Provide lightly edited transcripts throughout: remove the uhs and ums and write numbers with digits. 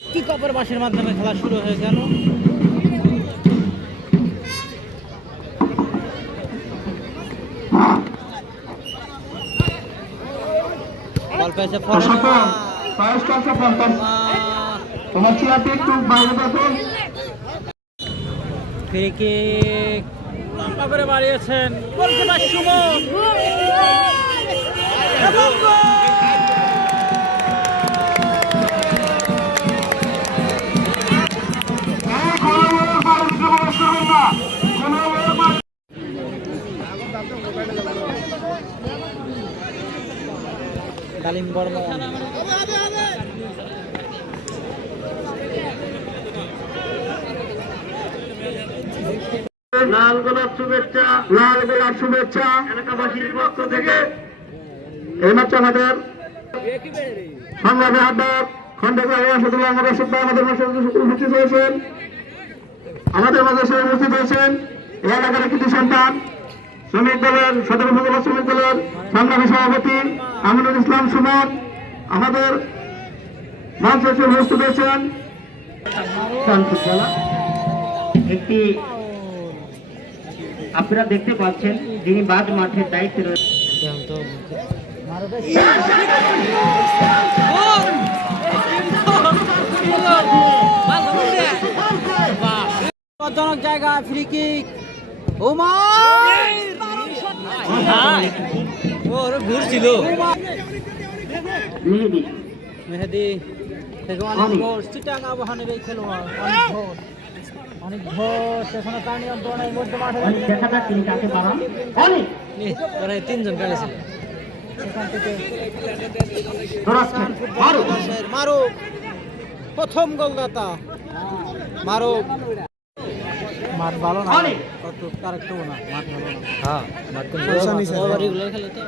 কি কাপের বাঁশের মাধ্যমে খেলা শুরু হয়ে গেল। বল পেয়েছে ফ্রি কিক লম্বা করে বাড়িয়েছেন গোলকিপার সুমন এবং গোল। ডালিম বর্মন লাল গোলাপ শুভেচ্ছা, লাল গোলাপ শুভেচ্ছা এলাকাবাসীর পক্ষ থেকে। এই মাত্র আমাদের সংগ্রামী আহ্বায়ক খন্দকার আসাদুল্লাহ আমাদের মাঝে উপস্থিত হয়েছেন, আমাদের মাঝে উপস্থিত হয়েছেন এই এলাকার কৃতি সন্তান শ্রমিক দলের সদর উপজেলা শ্রমিক দলের সংগ্রামী সভাপতি আমিনুল ইসলাম সুমন আমাদের মঞ্চে উপস্থিত হয়েছেন। একটি আপনারা দেখতে পাচ্ছেন যিনি বাদ মাঠের দায়িত্বে রয়েছেন। জায়গা ফ্রি কিক ঘুরছিল মেহেদি থেকে অনেক ঘোষ চিটাং আবাহনের এই খেলোয়াড় অনেক ঘোষ এখানে তার নিয়ন্ত্রণের মধ্যে মাঠে তিনজন খেলেছে সেখান থেকে মারুক প্রথম গোলদাতা মারুক। মাঠ ভালো না কত কারেক্ট না মাঠ ভালো না। হ্যাঁ মাঠ কোন রেগুলার খেলে তো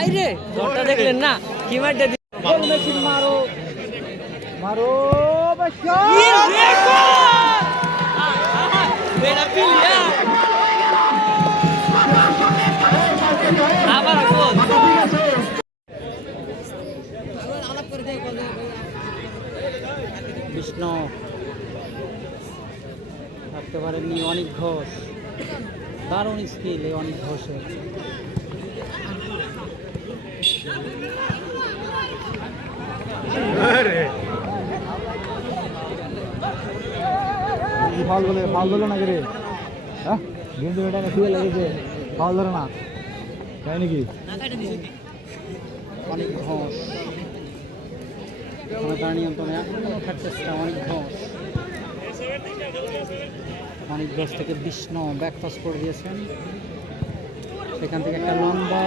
এই রে গোলটা দেখলেন না কি মারটা গোল মেশিন মারো মারো বশো বেড়া পিলিয়া আবার গোল আলাপ করে দেয় বিষ্ণু থাকতে পারেননি অনেক ঘোষ দারুণ স্কিল এই অনেক ঘোষের। ফাউল বলে না রে হ্যাঁ কিন্তু এটা শুয়ে লেগেছে ফাউল ধরে না তাই নাকি অনেক ঘোষ তার নিয়ন্ত্রণে এখনো থাকতেছে অনেক ঘোষ। অনেক ঘোষ থেকে বিষ্ণু ব্যাক পাস করে দিয়েছেন সেখান থেকে একটা লম্বা